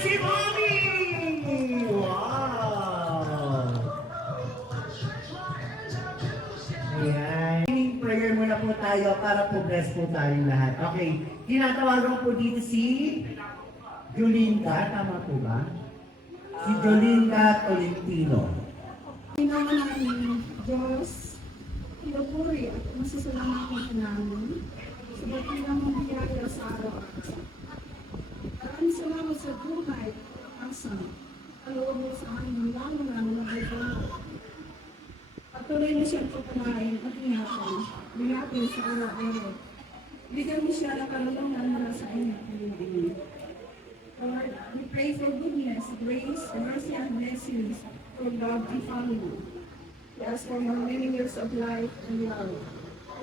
si Mommy! Wow! Ayan. Prayer muna po tayo para progress po tayo lahat. Okay, tinatawagan po dito si Jolinda, tama po ba? Si Jolinda Tolentino. Ginawa namin, Diyos, pinupuri at masasalamatan ka namin sa batilang mong biyaya sa araw-araw. Maraming salamat sa buhay at asa. Kaloob mo sa amin lalo na mga patuloy mo siyang pagpanahin at ingatan sa araw-araw. Bigyan mo siya ng kalulungan mula sa inyong Panginoon. Lord, we pray for goodness, grace, mercy, and blessings for God and family. We ask for more many years of life and love.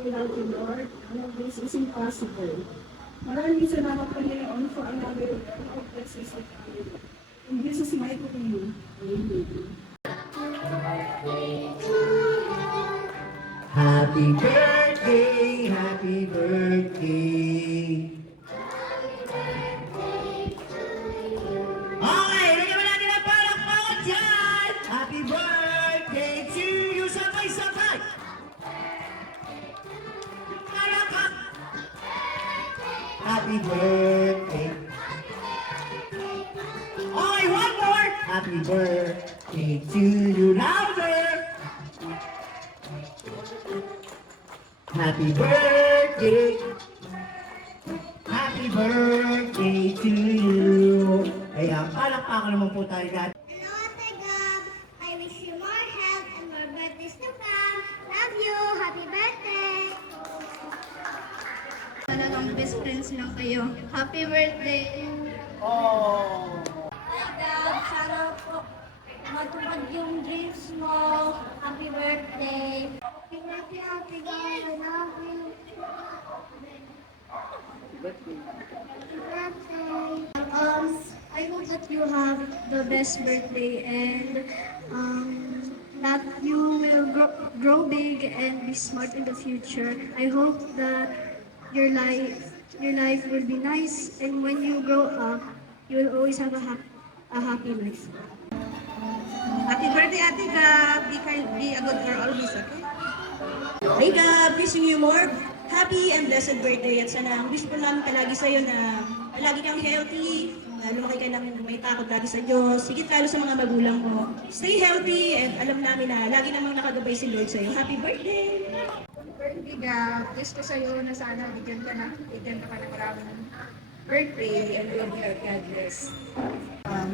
Without you, Lord, all of this is impossible. Maraming salamat, Panginoon, for another of blessings of family. In Jesus' mighty name, amen. Happy birthday, happy birthday. Okay, lagyan mo natin ang palakpakan dyan. Happy birthday to you. Sabay-sabay. Palakpak. Happy birthday. Okay, one more. Happy birthday to you. Louder. Happy birthday. Happy birthday to you. Ayan, palakpakan naman po tayo dyan. Hello, Ate Gab. I wish you more health and more birthdays to come. Love you. Happy birthday. Talagang best friends lang kayo. Happy birthday! Oh. Hi, Gab! Sana po matupad yung dreams mo. Happy birthday! Happy birthday, Ate Gab. I love you. Happy birthday. I hope that you have the best birthday and that you will grow big and be smart in the future. I hope that your life will be nice, and when you grow up, you will always have a happy life. Happy birthday, Ate Gab. Be a good girl always, okay? Hey Gab, wishing you more happy and blessed birthday. At sana, ang wish ko lang palagi sa'yo na lagi kang healthy, na lumaki ka lang may takot lagi sa Diyos, higit lalo sa mga magulang mo. Stay healthy, and alam namin na lagi namang nakagabay si Lord sa'yo. Happy birthday! Birthday, Gab. Wish ko sa'yo na sana bigyan ka ng maraming birthday and good health. God bless.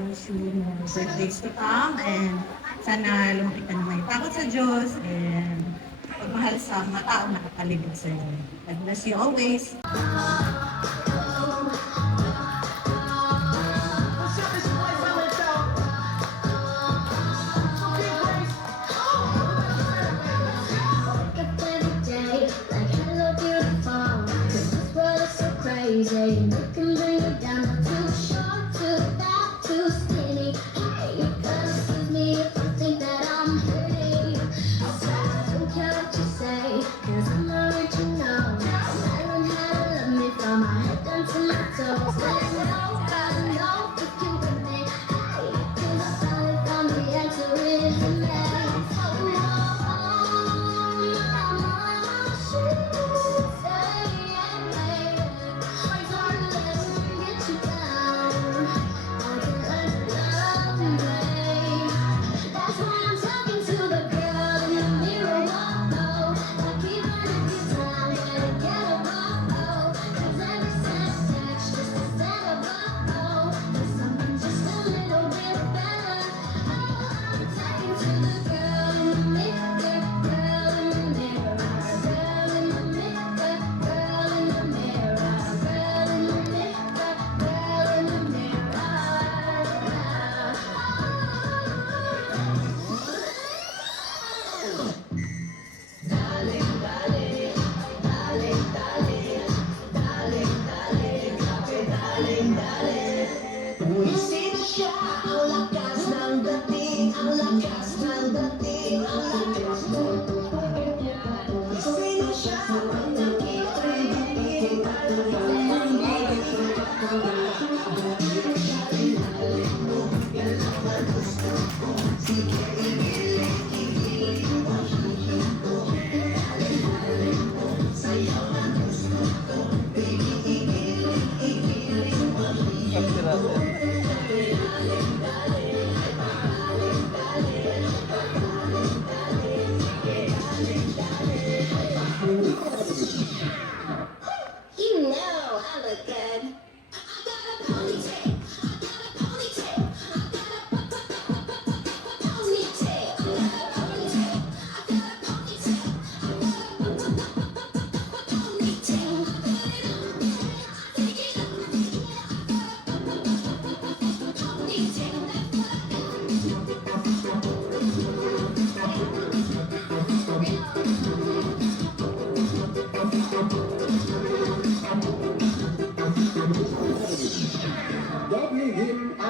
Wish you more birthdays to come, and sana lumaki ka na may takot sa Diyos, and pagmahal sa mga taong nakapaligid sa'yo. God bless you always. Crazy, you can bring it down. Too short, too fat, too skinny. Hey, you can excuse me if I think that I'm pretty. I don't care what you say, 'cause I'm original. I learned how to love me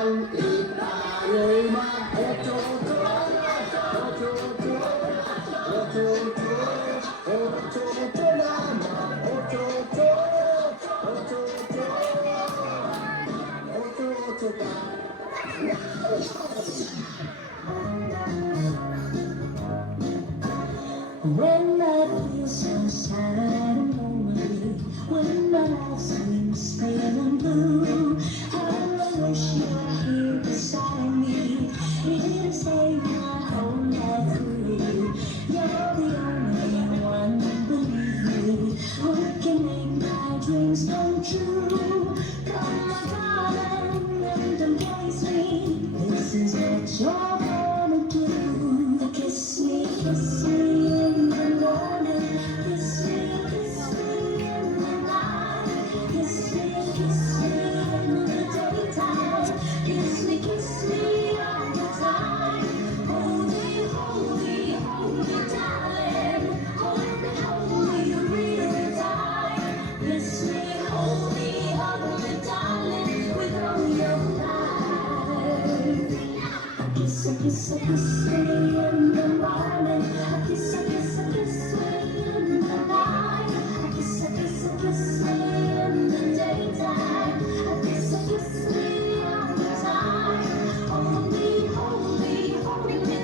When I feel so sad and lonely, when my life seems pale and blue, I wish you were here beside me, here to save my whole life through. You're the only one, believe me, who can make my dreams come true. Come on, darling, and embrace me. This is what you're gonna do. Kiss me in the morning. Kiss me in the night. Kiss me in the daytime. Kiss me all the time. Hold me, darling. Hold me real tight. Kiss me, hold me, darling, with all your might. Kiss me in the morning. Kiss me in the night. Kiss me in the daytime. Kiss me all the time. Hold me,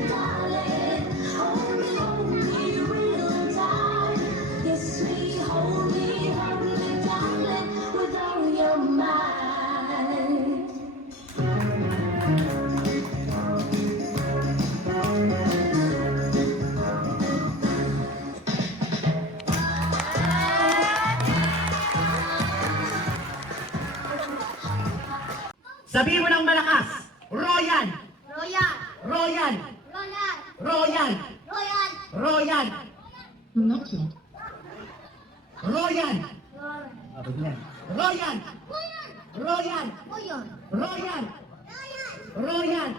darling. Hold me real tight. Kiss me, hold me, darling, with all your might. Sabihin mo ng malakas. Royan. Royal! Royan. Royal! Royan. Royal! Royan. Not yet. Royan. Royan. Royan. Royal! Royan. Royan. Royan.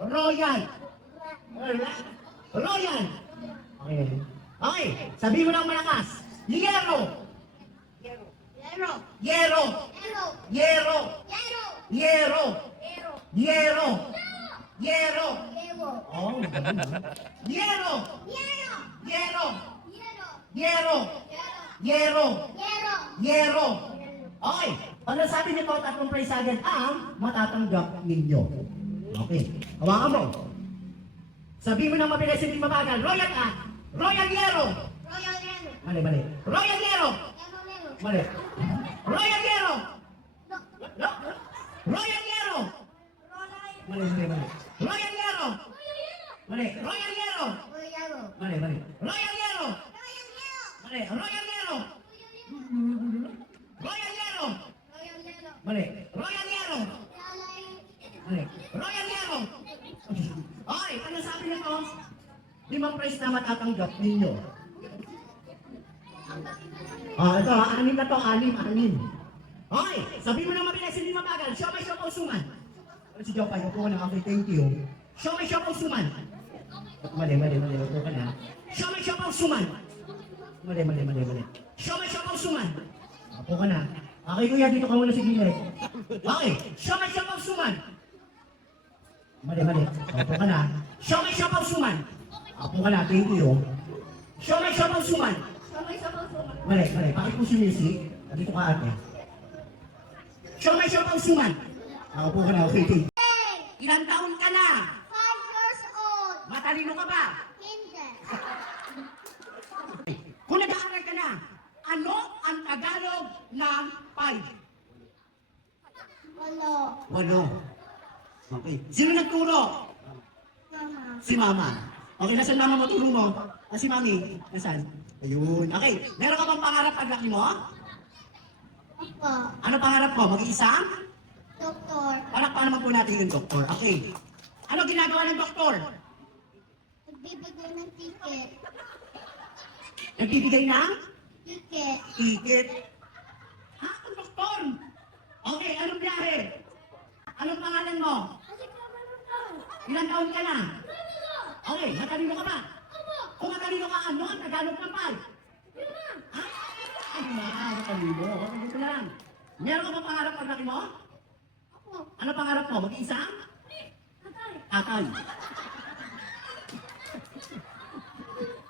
Royan. Royan. Royan. Okay. Okay. Sabihin mo ng malakas. Yero. Yero! Yero. Yero! Yero. Yero! Yero. Yero! Yero. Yero. Yero! Oh, galing, ah. Yero. Yero! Yero. Yero! Yero. Yero! Yero. Yero! Yero. Okay. Pag nasabi niyo po tatlong phrase agad ang matatanggap ninyo. Okay. Hawakan mo. Sabihin mo ng mabilis, hindi mabagal. Royal ka. Royal Yero. Royal Yero! Mali, mali. Royal Yero. Yero! Yero! Mali. Royal Yero. Royal Yero. Mali, mali, mali. Royal Yero. Mali. Royal Yero. Royal Yero! Mali, mali. Royal Yero. Royal Yero! Mali. Royal Yero. Royal Yero. Royal Yero! Mali. Royal Yero. Mali. Royal Yero. Okay, ano sabi nito? 5 prize na matatanggap ninyo. Ito, 6 na to, 6. Okay, sabi mo na mabilis, hindi mabagal. Show my show suman. Si Joe pa, upo ka na. Okay, thank you. Show my show suman. Mali. Upo ka na. Show my show suman. Mali. Show my show suman. Upo ka na. Okay, kuya, dito ka muna si Gilek. Okay, show my show suman. Mali. Upo ka na. Show my show suman. Upo ka na, thank you. Show my show suman. Mali. Bakit po sinisi? Dito ka ate. Show my show suman. Upo ka na, okay, thank you. Ilang taon ka na? 5 years old! Matalino ka ba? Hindi! Kung nag-aaral ka na, ano ang Tagalog ng 5? 8. Okay. Sino nagturo? Mama. Si Mama. Okay, nasan Mama mo? Turo mo? Si Mami? Nasaan? Ayun. Okay. Meron ka bang pangarap paglaki mo? Opo. Ano pangarap mo? Mag-iisa? Doktor. Palakpakan naman po natin yung doktor. Okay. Ano ginagawa ng doktor? Nagbibigay ng ticket. Nagbibigay ng Ticket. ticket. Ha? Ang doktor? Okay, anong biyahe? Anong pangalan mo? Ilang taon ka na? Okay, matalino ka ba? Kung matalino ka, ano ang Tagalog ng 5? Ha? Ay, talino. Okay, dito lang. Meron ka ba pangarap pag laki mo? Ako. Ano pangarap mo? Mag-iisa? Tatay. Tatay.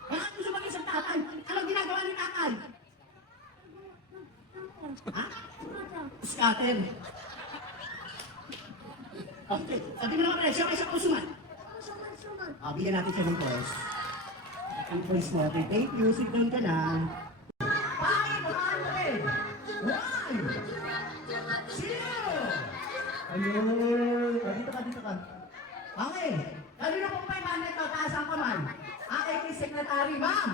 Bakit gusto mag-isang tatay? Anong ginagawa ni tatay? Ha? Scatter. Okay, sabi mo naman, siya may siya kusuman. Suman. Bigyan natin siya ng toys. Ang toys natin. Thank you, sit down ka na. 500! 1! 0! Ayun! Dito ka. Okay. Kanina po 500 to, taas ang kamay. Aking kay Secretary, ma'am.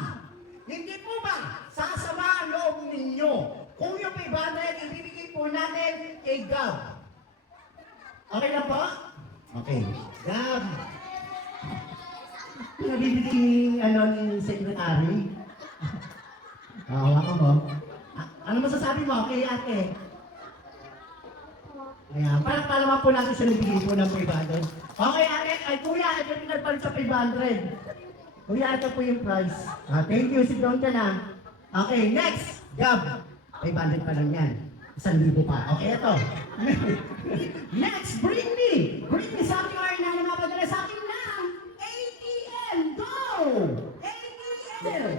Hindi po ba sasama ang loob ninyo kung yung 500 ibibigay po natin kay Gab? Okay na po? Okay. Gab. Nabibigay ni Secretary. Hawakan mo. Ano masasabi mo kay ate? Ayan, para naman po natin siya nabigay po ng 500. Okay, ate, ay kuya, ito pinagpalit sa 500. Kuya, ito po yung price. Thank you, sit down ka na. Okay, next. Gab. 500 pa lang yan. 1,000 pa. Okay, ito. Next, Britney. Britney, sa aking ay na napadala sa akin ng ATM. Go! ATM!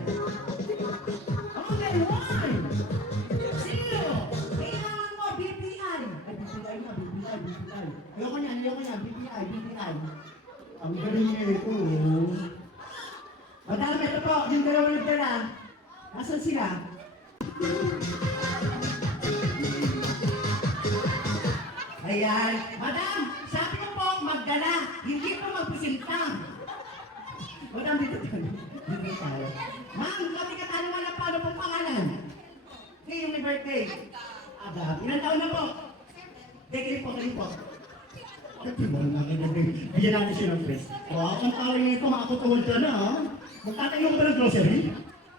Okay, 1. 0. Kailangan mo, BPI. Ay, BPI na, BPI. Ayoko niyan, BPI. Ang galing niya ito. Madami, ito po, yung dalawa nagdala. Nasaan sila? Ayan. Madam, sabi ko po, magdala. Hindi po magpisinta. Madam, dito tayo. Ma'am, kami katanungan na paano pong pangalan? Hindi, yung may birthday. Aga, ilang taon na po? Kayo po. Bigyan natin siya ng press. Wow, ang tawag nito, makakutuhol ka na, ha? Magtatayo ka ba ng grocery?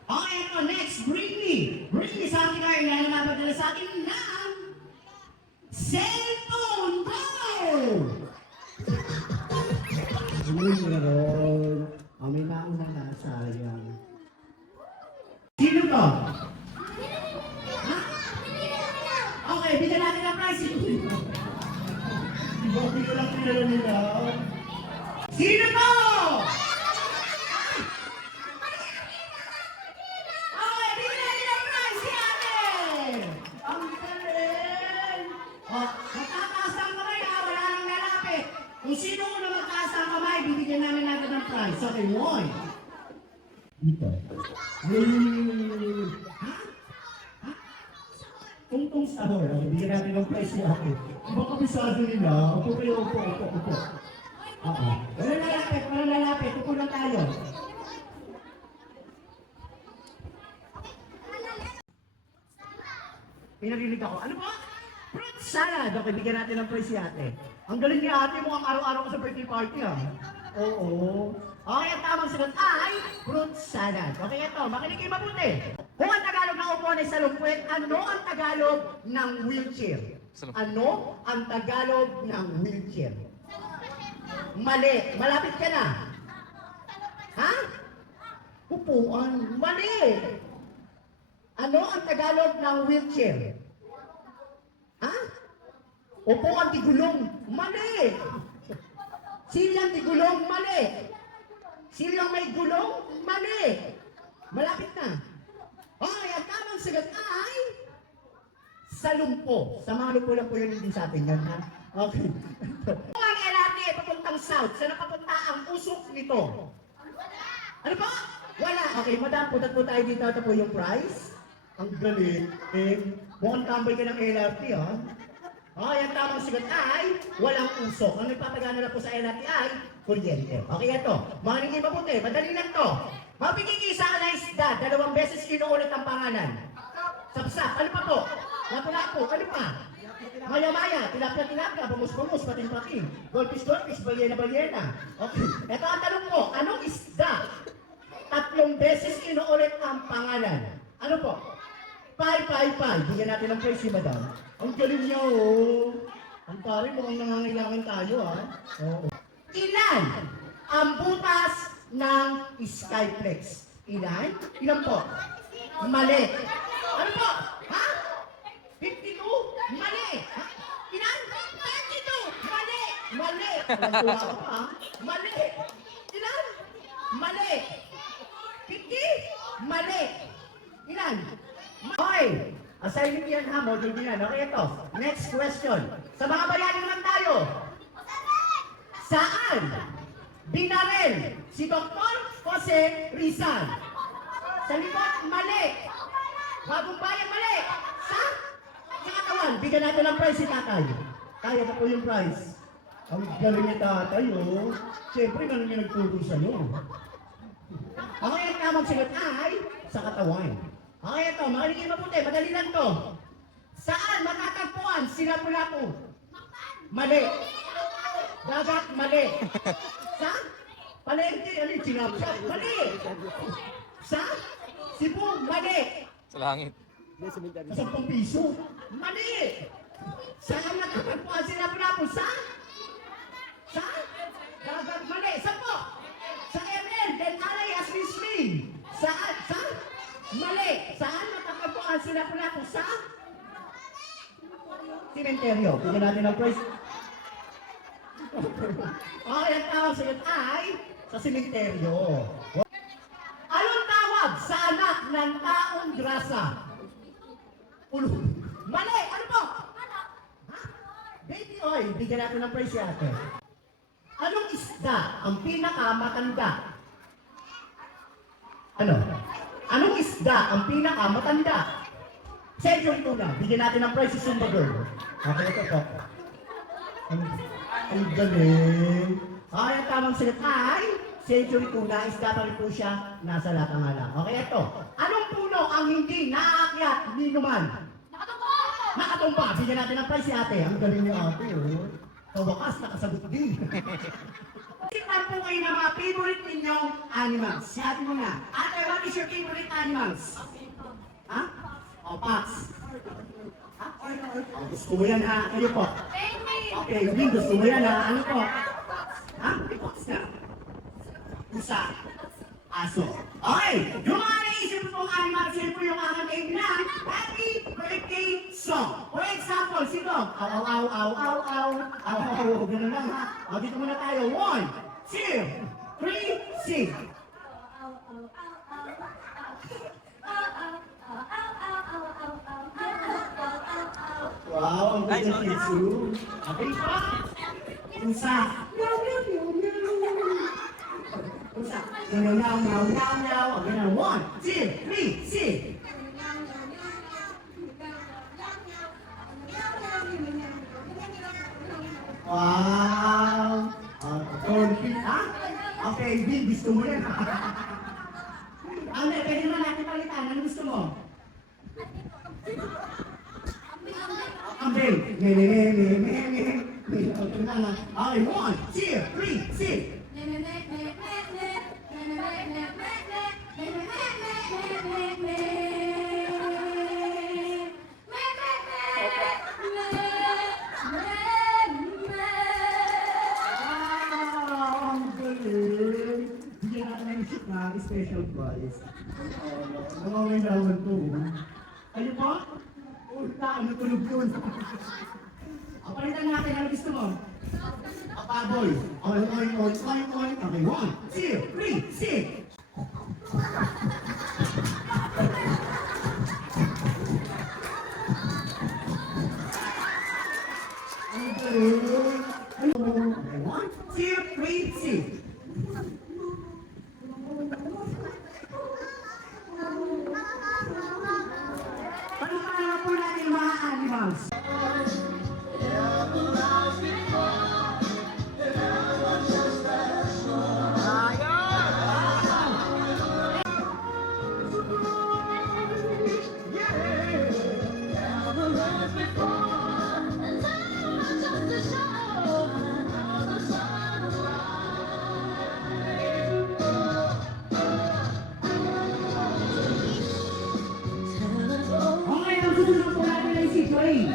Okay, ito, next, Britney. Britney, sa akin ay nanapadala sa akin ng cellphone. Go! May nauna na, sayang. Sino to? Ha? Okay, bigyan natin ng price. Hindi ko lang kilala nila. Sino to? Okay, bigyan natin ng price si ate. Ang galing. Matataas ang kamay ha, wala nang lalapit. Kung sino una magtaas ang kamay, bibigyan namin natin ng price. Okay, one. Dito. Ha? Tungtong sahur. Bigyan natin ng price si ate. Iba kabisado nila. Upo kayo, upo. Oo. Walang lalapit. Upo lang tayo. Pinarinig ako. Ano ba? Fruit salad. Okay, bigyan natin ng price si ate. Ang galing ni ate, mukhang araw-araw ko sa birthday party ha. Oo. Okay, ang tamang sagot ay fruit salad. Okay, ito. Makinig kayo mabuti. Kung ang Tagalog ng upuan ay salungkwet, ano ang Tagalog ng wheelchair? Ano ang Tagalog ng wheelchair? Mali. Malapit ka na. Ha? Upuan. Mali. Ano ang Tagalog ng wheelchair? Ha? Upuan di gulong. Mali. Silyang di gulong. Mali. Silyang may gulong. Mali. Malapit na. Okay, ang tamang sagot ay salumpo. Sa mga lumpo lang po yun hindi sa atin yan, ha? Okay. Kung ang LRT ay papuntang south, saan napapunta ang usok nito? Ano po? Wala. Okay, madam, punta po tayo dito. Ito po yung price. Ang galing. Mukhang tambay ka ng LRT, ha? Okay, ang tamang sagot ay walang usok. Ang nagpapagana na po sa LRT ay kuryente. Okay, ito. Mga ningin mabuti. Madali lang to. Mapikikisa ka na isda. 2 beses inuulit ang pangalan. Sapsap. Ano pa po? Lapu-lapu. Ano pa? Maya-maya. Tilapia-tilapia. Bumus-bumus. Pating-pating. Goldfish. Balyena. Okay. Ito ang tanong ko. Anong isda? 3 beses inuulit ang pangalan. Ano po? Pai. Bigyan natin ng praise si madam. Ang galing niya, oh. Ang pare, mukhang nangangailangan tayo, ha? Oo. Ilan ang butas ng Skyflex? Ilan? Ilan po? Mali. Ano po? Ha? Tuwa ka pa, ha? Mali! Ilan? Mali! Kiki! Mali! Ilan? Okay! Assignment yan ha, module din yan. Okay, ito. Next question. Sa mga bayani naman tayo. Saan binaril si Dr. Jose Rizal? Sa likod, mali. Bagong bayan, mali. Sa katawan, bigyan natin ng prize si tatay. Kaya na po yung prize. Ang galing ni tatay, oh. Siyempre, ganun yung nagturo sa'yo. Okay, ang tamang sagot ay sa katawan. Okay, ito. Makinig kayo mabuti. Madali lang to. Saan matatagpuan si Lapu-Lapu? Mali. Dagat, mali. Sa? Palengke, ano yung sinapsap? Mali. Sa? Cebu, mali. Sa langit. Sa 10 piso. Mali. Saan matatagpuan si Lapu-Lapu? Sa? Sa? Dagat, mali. Sa po? Sa ML, then alay as we speak. Saan? Sa? Mali. Saan matatagpuan si Lapu-Lapu? Sa? Cementerio. Bigyan natin ng prize. Okay, ang tawag sa ay sa sementeryo. Anong tawag sa anak ng taong grasa? Ulo. Mali! Ano po? Ha? Baby oil. Bigyan natin ng prize si ate. Anong isda ang pinakamatanda? Ano? Anong isda ang pinakamatanda? Century tuna. Bigyan natin ng prize si Zumba Girl. Okay, ito. Ang galing. Okay, ang tamang sagot ay century tuna. Isda pa rin po siya. Nasa lata nga lang. Okay, ito. Anong puno ang hindi naaakyat ni Numan? Nakatumba. Bigyan natin ng prize si ate. Ang galing ni ate, oh. Kawakas, nakasagot din. Tignan po kayo ng mga favorite ninyong animals. Si ate muna. Ate, what is your favorite animals? Ha? O, Pax. Ha? O, gusto mo yan ha? Kayo po. Okay, Win, gusto mo yan ha? Ano po? Ha? Pax na. Pusa. Aso. Okay, yung mga naisip pong animals, yun po yung aking na Happy Birthday Song. For example, sino? Aw, aw, aw, aw, aw, aw. Aw, aw, aw, ganun lang ha. O, dito muna tayo. 1, 2, 3, sing. Wow, ang ganda ng Kitsu. Okay pa? Pusa. Meow, meow, meow, meow. Pusa. Meow, meow, meow, meow, meow. Okay na. 1, 2, 3, sing. Wow. Confit, ha? Okay, Bill, gusto mo yan. Ano, pwede naman natin palitan. Ano gusto mo? Ambel. Okay, 1, 2, 3, sing. Wow, ang galing. Bigyan natin ng ship na special prize. Mga naman to. Ano po? Ulta, natulog yun. Palitan natin, ano gusto mo? Papaboy. Oin, oin, oin, oin, oin. Okay, 1, 2, 3, sing. Ang galing. Okay, 1, 2, 3, sing. Paano po natin yung mga animals? Okay, ang susunod po natin ay si Joy.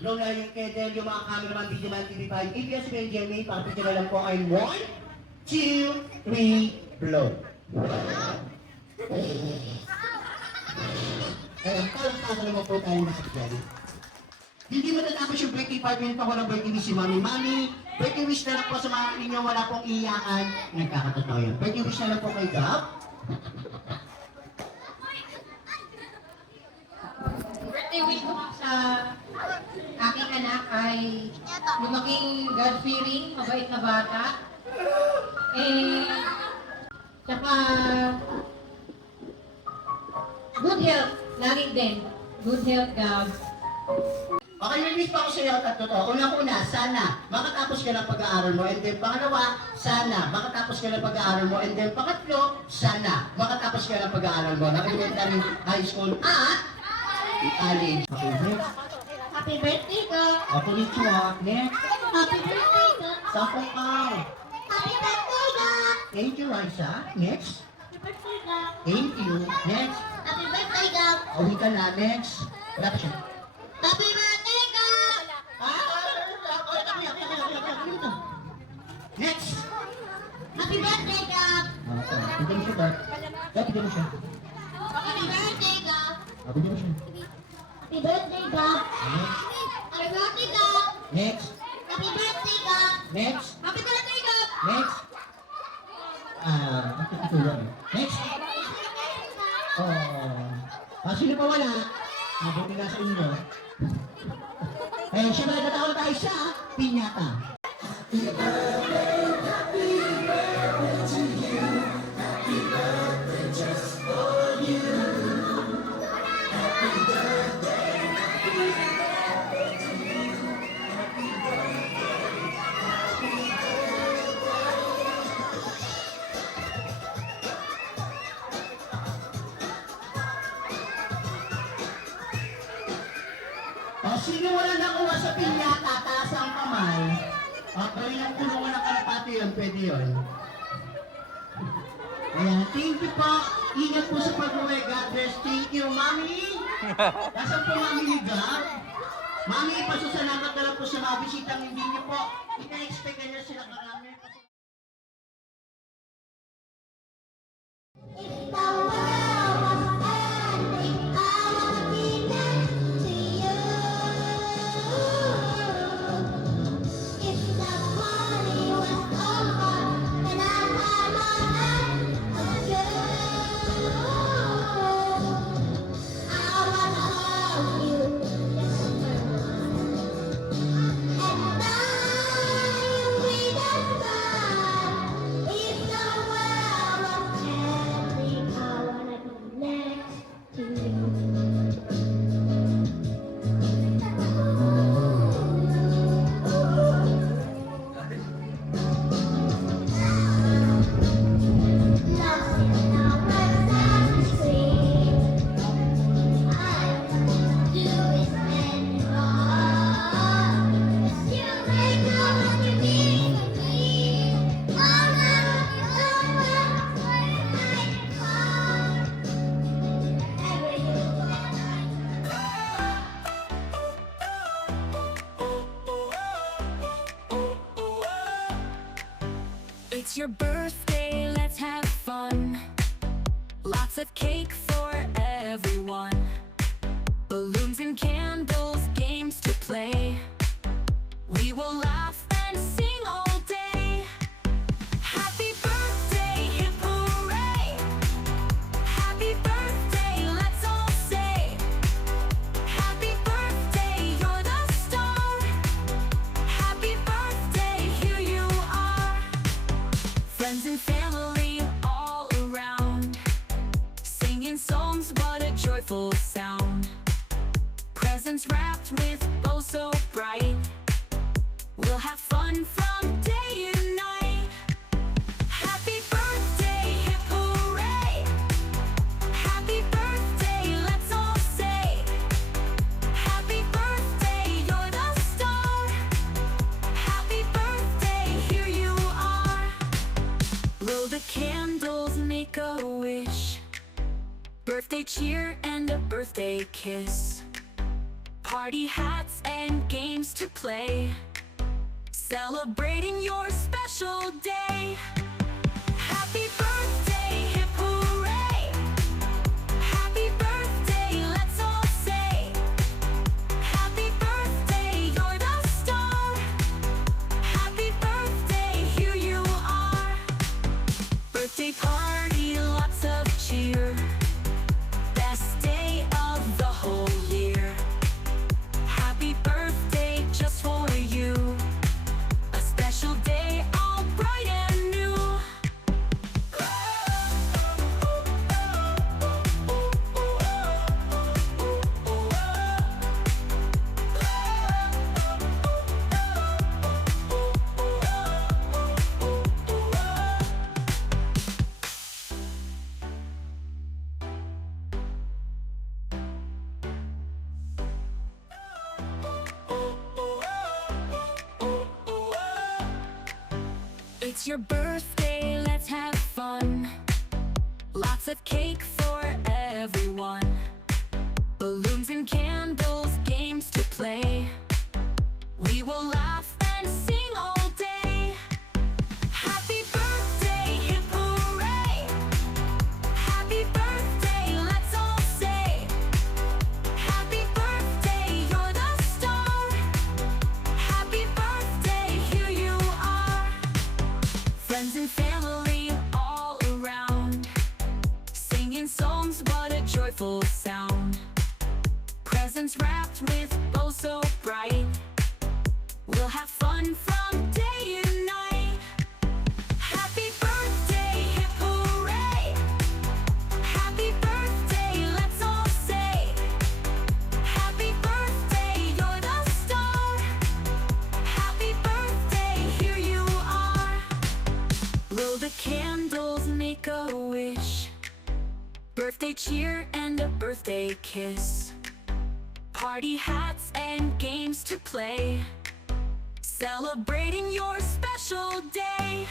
blow na yung candle, yung mga cameraman, videoman, TV5, ABS-CBN, GMA, para picture na lang po ay 1, 2, 3, blow. Ayun, kalang-kalang naman po tayo nakapagyan. Hindi matatapos yung birthday party nito ako ng birthday wish si Mami. Mami, birthday wish na lang po sa mga ninyo, wala pong iiyakan. Nagkakatotoo yun. Birthday wish na lang po kay Gab. Birthday wish ko sa aking anak ay lumaking God-fearing, mabait na bata. Tsaka good health, laging din. Good health, Gab. Okay, may wish pa ako sa iyo at totoo. Unang-una, sana makatapos ka ng pag-aaral mo. And then pangalawa, sana makatapos ka ng pag-aaral mo. And then pangatlo, sana makatapos ka ng pag-aaral mo ng elementary, high school at college. Okay, next. Happy birthday, God! Konnichiwa. Next. Happy birthday, God! Sakong Kao. Happy birthday, God! Thank you, Raisa. Next. Happy birthday, God! Thank you. Next. Happy birthday, God! Uwi ka na. Next. Wala pa siya. Happy birthday, God! Next. Happy birthday, God! Bigyan mo siya, Bart. Bigyan mo siya. Happy birthday, God! Bigyan mo siya. Happy birthday, God! Next. Happy birthday, God! Next. Happy birthday, God! Next. Happy birthday, God! Next. Ito lang. Next. Sino pa wala? Mabuti nga sa inyo. Siyempre nagkataon tayo sa pinyata. Sino wala nakuha sa pinyata, taas ang kamay. Gawin ang kulungan ng kalapati yun, pwede yun. Ayan, thank you po. Ingat po sa pag-uwi. God bless. Thank you, Mami. Nasaan po Mami ni Gab? Mami, pasasalamat na lang po sa mga bisitang hindi niyo po. Ina-expect niya sila karami. If the world was ending, I wanna be next to you. If the party was over, then I'd have my hand of you. I wanna hug you just for once, and you'll be the sun. If the world was ending, I wanna be next to you. Lost in our words and scream. I wanna do is end it all. But you make all of your being complete. All of your words were nightfall. Wherever you It's your birthday, let's have fun. Lots of cake for everyone. Balloons and candles, games to play. We will laugh and sing all day. Happy birthday, hip hooray. Happy birthday, let's all say. Happy birthday, you're the star. Happy birthday, here you are. Friends and family all around, singing songs, what a joyful sound. Presents wrapped with bows so bright. We'll have fun from day and night. Happy birthday, hip hooray. Happy birthday, let's all say. Happy birthday, you're the star. Happy birthday, here you are. Blow the candles, make a wish. Birthday cheer and a birthday kiss. Party hats and games to play, celebrating your special day. Happy birthday, hip hooray! Happy birthday, let's all say. Happy birthday, you're the star. Happy birthday, here you are. Birthday party, lots of cheer. Best day of the whole year. Happy birthday just for you. A special day all bright and new. It's your birthday, let's have fun. Lots of cake for everyone. Balloons and candles, games to play. We will laugh and sing all day. Happy birthday, hip hooray! Happy birthday, let's all say. Happy birthday, you're the star. Happy birthday, here you are. Friends and family all around, singing songs, what a joyful sound. Presents wrapped with bows so bright. We'll have fun from day and night. Happy birthday, hip hooray! Happy birthday, let's all say. Happy birthday, you're the star. Happy birthday, here you are. Blow the candles, make a wish. Birthday cheer and a birthday kiss. Party hats and games to play, celebrating your special day.